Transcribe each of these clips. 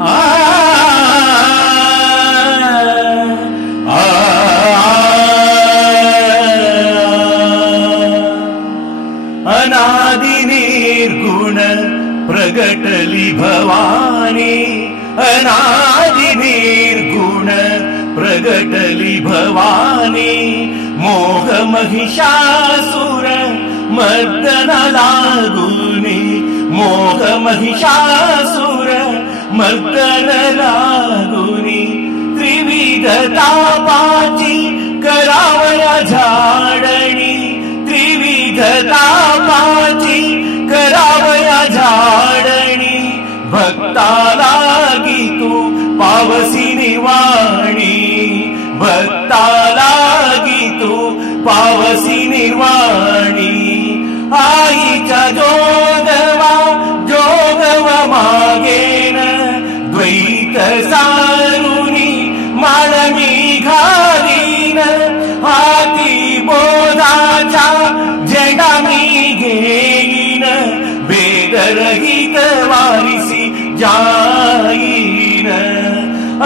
आ अनादि निर्गुण प्रगटली भवानी, अनादि निर्गुण प्रगटली भवानी, मोह महिषासुर मर्दन लागुनी, मोह महिषासुर मर्दन लागुनी, त्रिविध तापाची करावया झाडणी, त्रिविध तापाची करावया झाडणी, भक्तालागी तू पावसी निर्वाणी, भक्तालागी तू पावसी निर्वाणी, आईचा जोगवा मागेन द्वैत सारुनी मानवी घालीन, हाती बोधाचा झेंडा मी घेईन, वेदरहित वारिसी जाईन,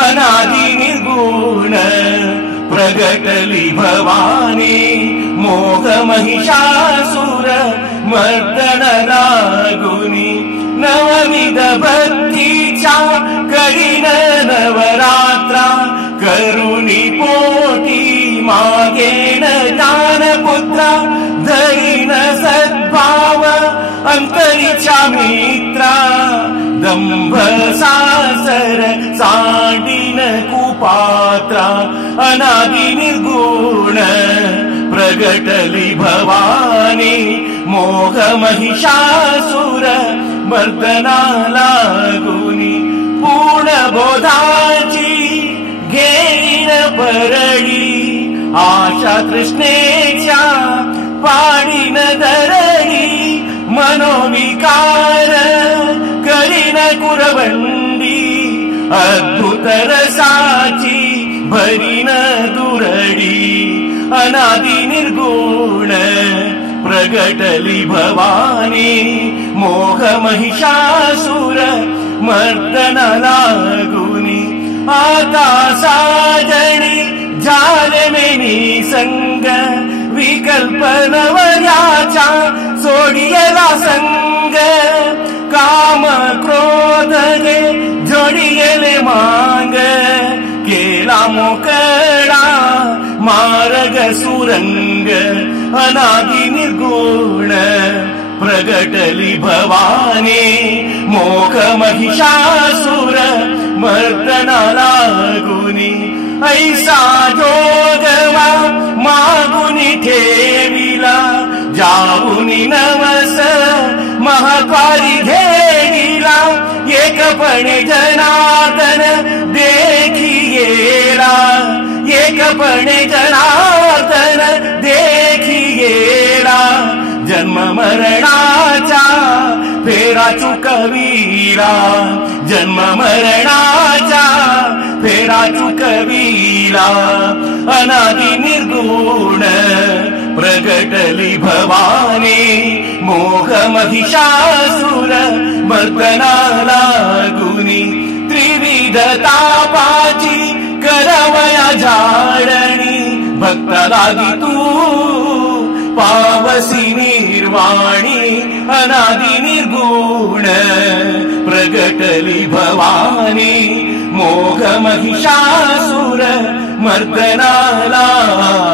अनादि निर्गुण प्रगटली भवानी, मोह महिषासुर मर्दन लागुनी, नवविध भक्तीच्या करीन नवरात्रा, करुणी पोटी मागेन दानपुत्रा, धरीन सद्भाव अंतरीच्या मित्रा, दंभ सासर सांडीन कुपात्रा, अनादि निर्गुण प्रगटली भवानी, मोह महिषासुर मर्दना लागुनी, पूर्ण बोधाची घेईन परडी, आशा तृष्णेच्या पाडीन दरडी, मनोविकार करीन कुरबंडी, अद्भुत रसाची भरीन दुरडी, अनादि निर्गुण प्रगटली भवानी, मोह महिषासुर मर्दन लागुनी, आता साजणी झाले मेनी संग, विकल्प नवयाचा सोडियला संग, काम क्रोध गे जोडियले मांग, केला मोकळा मार्ग सुरंग, अनादि निर्गुण प्रगटली भवानी, मोह महिषासुर मर्दना लागुनी, ऐसा जोगवा मागुनी ठेविला, जाऊनी नवस महाद्वारी घेईला, एकपणे जनार्दन देखियेला, एकपणे जनार्दन देखियेला, जन्म मरणाचा फेरा चुकविला, जन्म मरणाचा फेरा चुकविला, अनादि निर्गुण प्रगटली भवानी, मोह महिषासुर मर्दना लागुनी, त्रिविध तापाची करवया झाडणी, भक्तालागी तू पावसी निर्वाणी, अनादि निर्गुण प्रगटली भवानी, मोह महिषासुर मर्दना लागुनी.